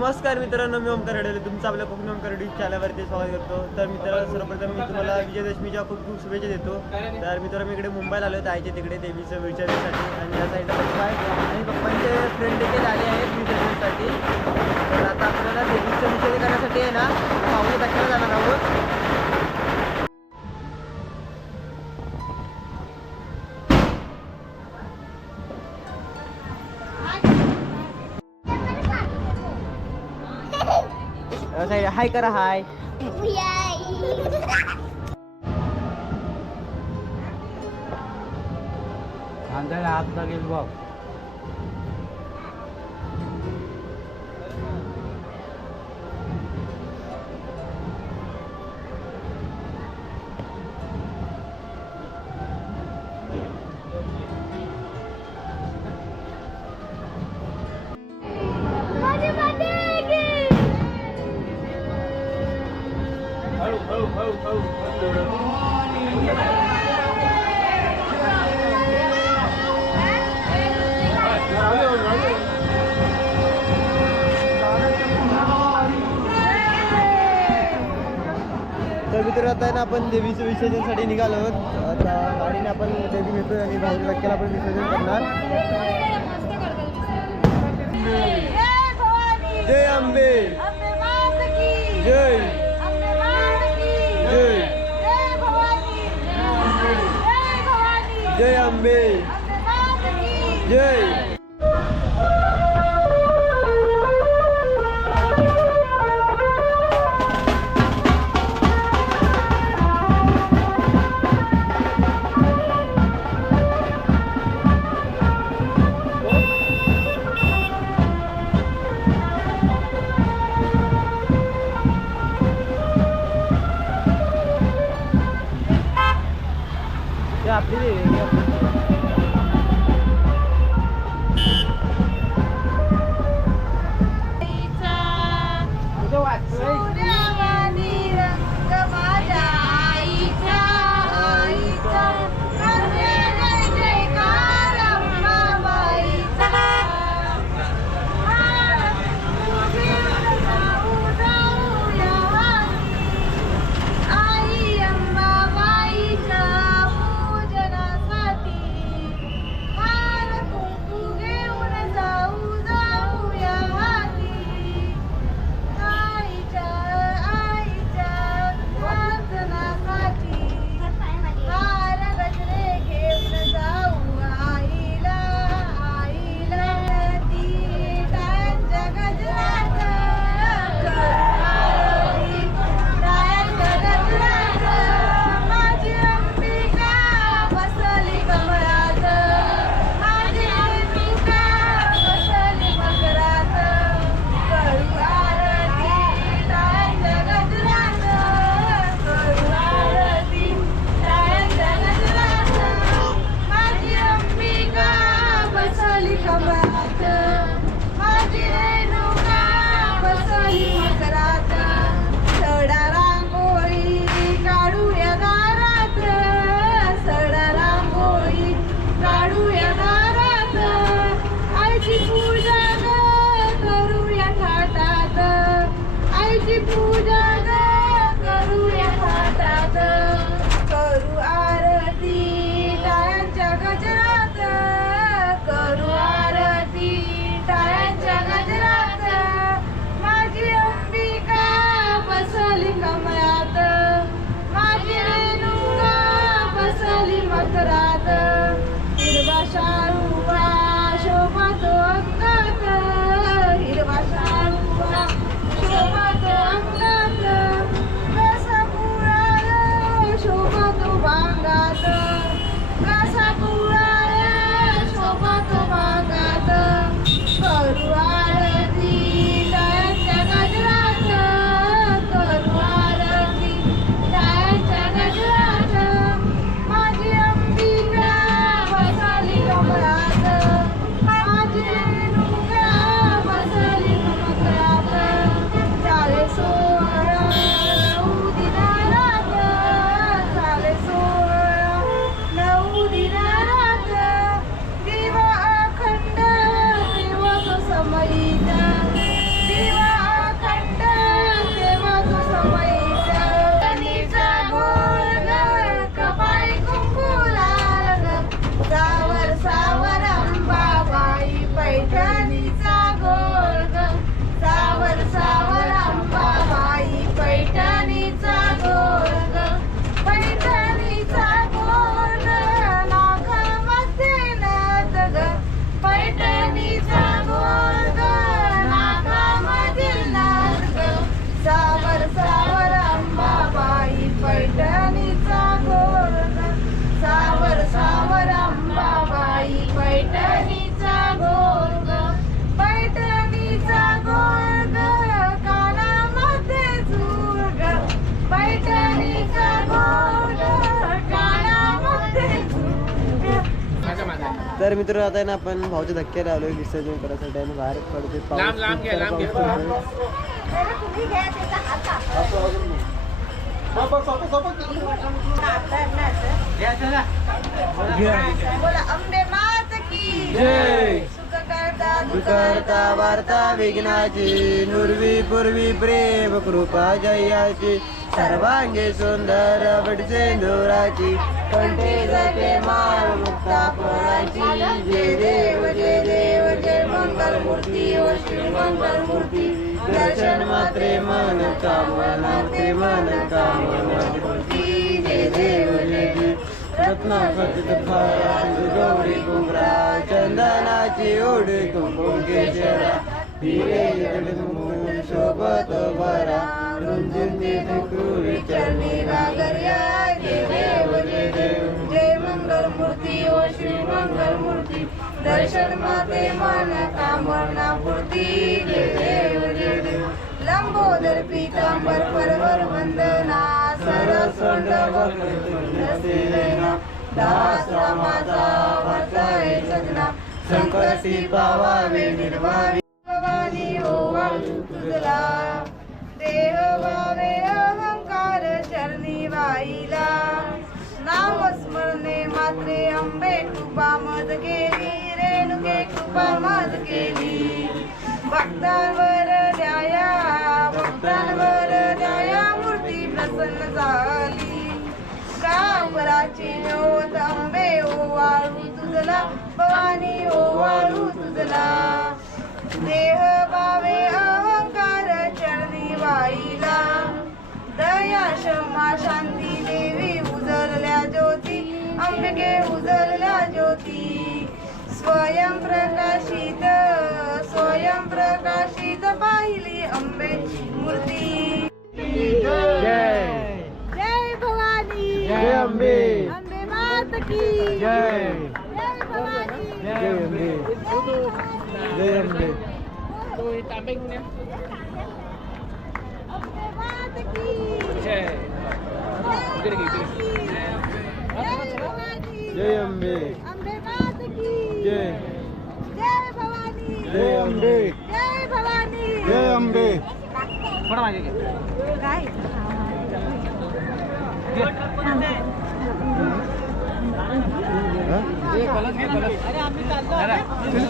नमस्कार मित्रांनो मी ओमकार अडेले तुमचं आपल्या कोकणी ओमकार यूट्यूब चॅनलवरती स्वागत करतो. तर मित्रांनो सर्वप्रथम मी तुम्हाला विजयदशमीच्या खूप खूप शुभेच्छा देतो. तर मित्रांनो मी इकडे मुंबईला आलो होतो आईच्या तिकडे देवीचं विचारण्यासाठी आणि या साईडला पप्पा आहे आणि पप्पांचे फ्रेंड देखील आले आहेत विसर्जनसाठी. हाय करा हाय. खांद्याला हात लागेल बघ तर मित्र आता आहे ना आपण देवीचं विसर्जनसाठी निघालो आहोत. आता गाडीने आपण देवी घेतोय आणि भाऊ वाक्याला आपण विसर्जन करणार. जय अंबे जय! जय. जय अंबे. जय. तर मित्र आता आहे ना आपण भाऊच्या धक्क्याला आलोय विसर्जन करायसाठी आणि बाहेर पडते लांब- लांब घ्या, लांब करता वार्ता विघ्नाची नुर्वी पूर्वी प्रेम कृपा जयाची. सर्वांगी सुंदर वडसेंदुराची कंठे जपे माल मुक्ता फळाची जय देव जय देव जय मंगल मूर्ती व श्री मंगल मूर्ती दर्शन मात्रे मन कामना ते मन कामना. मूर्ती जय देव जय देव. रत्न फळ गौरी कुंभरा. चंदनाची ओढ कुंकुम केशरा हिरे जडमुन दर्शन ते मन कामना पूर्ती लंबोदर पितांबर परवर वंदना सरसोंड वक्रतुंडसेना दास रामाचा वर्ताय जगना संकटी पावावे निर्वावी. भवानी हो तुझला. देह वावे अहंकार चरणी वाईला. नाम स्मरणे मात्रे अंबे कृपा मद केली. रेणुके कृपा मद केली. भक्तांवर द्याया भक्तांवर द्याया मूर्ती प्रसन्न झाली. गावराची ज्योत अंबे ओ वाळू तुझला भवानी ओ वाळू तुझला. देह भावे अहंकार चरणी वाईला. दया क्षमा शांती देवी उजळल्या ज्योती अंबिके उजळल्या ज्योती. प्रकाशित पाहिली अंबे मूर्ती जय जय भवानी जय अंबे अंबे मात की जय जय भवानी जय अंबे जय अंबे अंबे मात की जय भवानी जय अंबे अंबे मात की जय जय भवानी जय अंबे जय भवानी जय अंबे थोडा मागे घे. काय?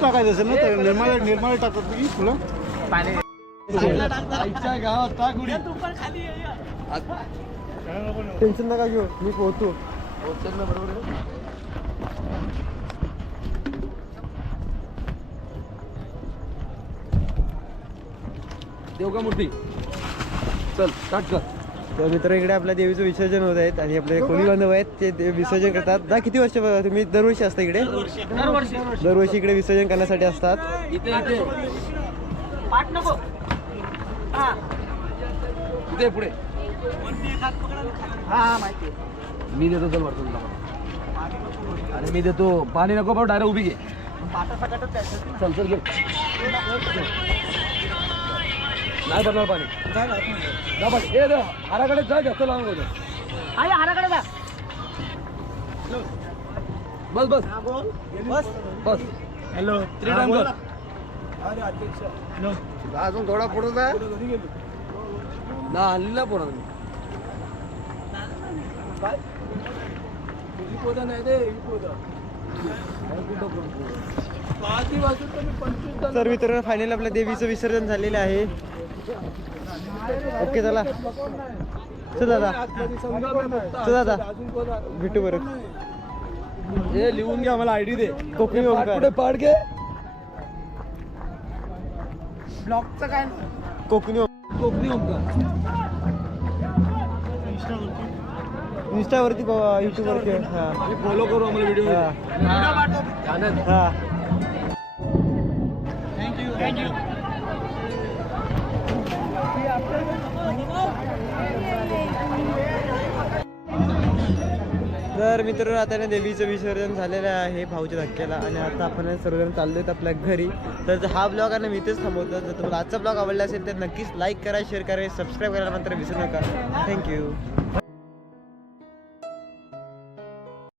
टाकायचं असेल ना तर निर्माळ निर्माळ टाकत की फुलं पाणी. टेन्शन नका घेऊ मी पोहतो. देवगा मूर्ती? चल स्टार्ट कर. तर मित्र इकडे आपल्या देवीचं विसर्जन होत आहेत आणि आपले कोणी बांधव आहेत ते ते विसर्जन करतात. दा किती वर्ष तुम्ही दरवर्षी असता इकडे? दरवर्षी. दरवर्षी इकडे विसर्जन करण्यासाठी असतात. इथे इथे. इथे पुढे. मी देतो चल वरतून तुला. आणि मी देतो. पाणी नको पाहू डायरेक्ट उभी घे. चल चल घे. नाही भरणार पाणी. जा पाणी. ए रे, हाराकडे जा जास्त लावून होतं बस बस. बस. बस. हॅलो. थ्री टाइम कर अजून थोडा पुढे जा. ना हल्ली ना पोरा तर मित्र फायनल आपल्या देवीचं विसर्जन झालेलं आहे. ओके चला. चल दादा. चल दादा. भेटू बरं हे लिहून घ्या मला आयडी दे. कोकणी पाठ ओंकार. पाठ घे. कोकणी कोकणी ओंकार इंस्टावरती युट्यूबवरती. हा. फॉलो करू आम्हाला व्हिडिओ हा. आनंद हा. तर मित्र आता ना देवीचं विसर्जन झालेलं आहे भाऊच्या धक्क्याला आणि आता आपण सर्वजण चाललोय आपल्या घरी. तर हा ब्लॉग आणि मी इथेच थांबवतो. जर तुम्हाला आजचा ब्लॉग आवडला असेल तर नक्कीच लाईक करा शेअर करा सबस्क्राईब करायला मात्र विसरू नका. थँक्यू